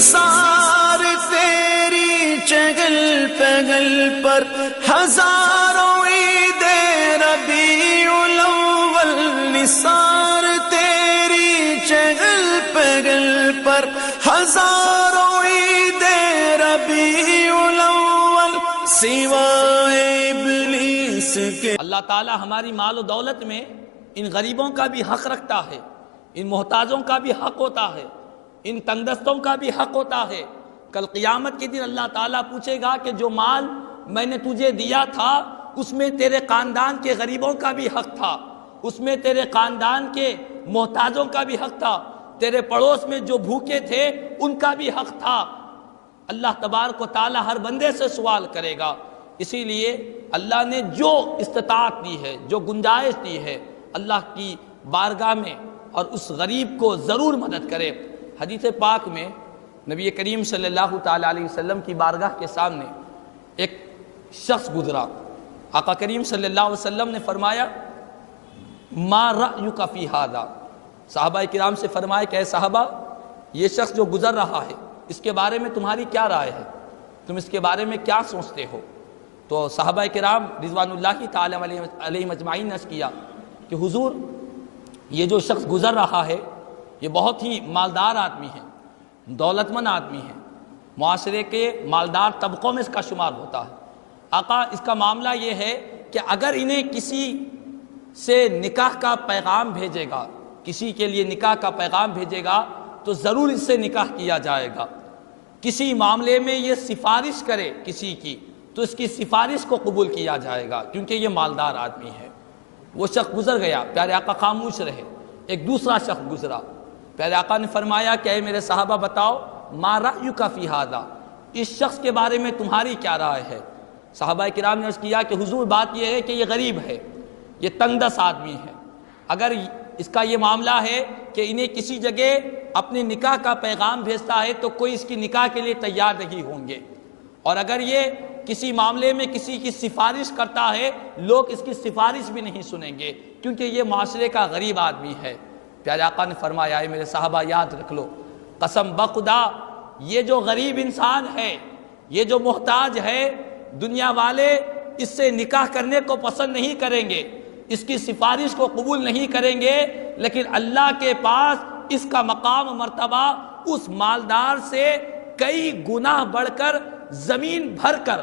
نثار تیری چگل پگل پر ہزاروں عید ربیع الاول، نثار تیری چگل پگل پر ہزاروں عید ربیع الاول، سوائے ابلیس کے۔ اللہ تعالی ہماری مال و دولت میں ان غریبوں کا بھی حق رکھتا ہے، ان محتاجوں کا بھی حق ہوتا ہے، ان تنگدستوں کا بھی حق ہوتا ہے۔ کل قیامت کے دن اللہ تعالیٰ پوچھے گا کہ جو مال میں نے تجھے دیا تھا اس میں تیرے خاندان کے غریبوں کا بھی حق تھا، اس میں تیرے خاندان کے محتاجوں کا بھی حق تھا، تیرے پڑوس میں جو بھوکے تھے ان کا بھی حق تھا۔ اللہ تبارک و تعالیٰ ہر بندے سے سوال کرے گا۔ اسی لیے اللہ نے جو استطاعت دی ہے، جو گنجائش دی ہے، اللہ کی بارگاہ میں اور اس غریب کو ضرور مدد کرے۔ حدیث پاک میں نبی کریم صلی اللہ تعالیٰ علیہ وسلم کی بارگاہ کے سامنے ایک شخص گزرا۔ آقا کریم صلی اللہ علیہ وسلم نے فرمایا ما رأیک فی ھذا، صحابہ کرام سے فرمایا کہ اے صحابہ یہ شخص جو گزر رہا ہے اس کے بارے میں تمہاری کیا رائے ہے، تم اس کے بارے میں کیا سوچتے ہو؟ تو صحابہ کرام رضوان اللہ تعالیٰ علیہم اجمعین نے عرض کیا کہ حضور یہ جو شخص گزر رہا ہے یہ بہت ہی مالدار آدمی ہے، دولت مند آدمی ہے، معاشرے کے مالدار طبقوں میں اس کا شمار ہوتا ہے۔ آقا اس کا معاملہ یہ ہے کہ اگر انہیں کسی سے نکاح کا پیغام بھیجے گا، کسی کے لیے نکاح کا پیغام بھیجے گا تو ضرور اس سے نکاح کیا جائے گا۔ کسی معاملے میں یہ سفارش کرے کسی کی تو اس کی سفارش کو قبول کیا جائے گا، کیونکہ یہ مالدار آدمی ہے۔ وہ شخص گزر گیا، پیارے آقا خاموش رہے۔ ایک دوسرا شخص گزرا، پیارے آقا نے فرمایا کہ اے میرے صحابہ بتاؤ ما رأیک فی ھذا، اس شخص کے بارے میں تمہاری کیا رائے ہے؟ صحابہ کرام نے عرض کیا کہ حضور بات یہ ہے کہ یہ غریب ہے، یہ تنگ دست آدمی ہے، اگر اس کا یہ معاملہ ہے کہ انہیں کسی جگہ اپنے نکاح کا پیغام بھیجتا ہے تو کوئی اس کی نکاح کے لیے تیار نہیں ہوں گے، اور اگر یہ کسی معاملے میں کسی کی سفارش کرتا ہے لوگ اس کی سفارش بھی نہیں سنیں گے، کیونکہ یہ معاشرے کا غریب آدمی ہے۔ پیارے آقا نے فرمایا اے میرے صحابہ یاد رکھ لو، قسم بخدا یہ جو غریب انسان ہے، یہ جو محتاج ہے، دنیا والے اس سے نکاح کرنے کو پسند نہیں کریں گے، اس کی سفارش کو قبول نہیں کریں گے، لیکن اللہ کے پاس اس کا مقام و مرتبہ اس مالدار سے کئی گنا بڑھ کر زمین بھر کر،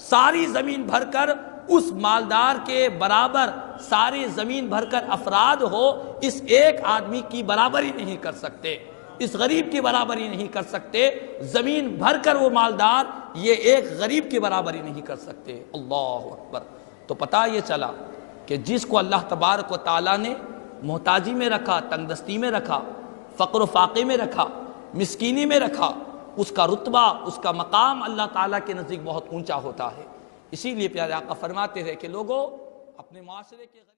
ساری زمین بھر کر اس مالدار کے برابر ساری زمین بھر کر افراد ہو، اس ایک آدمی کی برابری نہیں کر سکتے، اس غریب کی برابری نہیں کر سکتے، زمین بھر کر وہ مالدار یہ ایک غریب کی برابری نہیں کر سکتے۔ اللہ اکبر۔ تو پتہ یہ چلا کہ جس کو اللہ تبارک و تعالیٰ نے محتاجی میں رکھا، تنگ دستی میں رکھا، فقر و فاقے میں رکھا، مسکینی میں رکھا، اس کا رتبہ، اس کا مقام اللہ تعالیٰ کے نزدیک بہت اونچا ہوتا ہے۔ اسی لیے پیارے آقا فرماتے ہیں کہ لوگوں اپنے معاشرے کے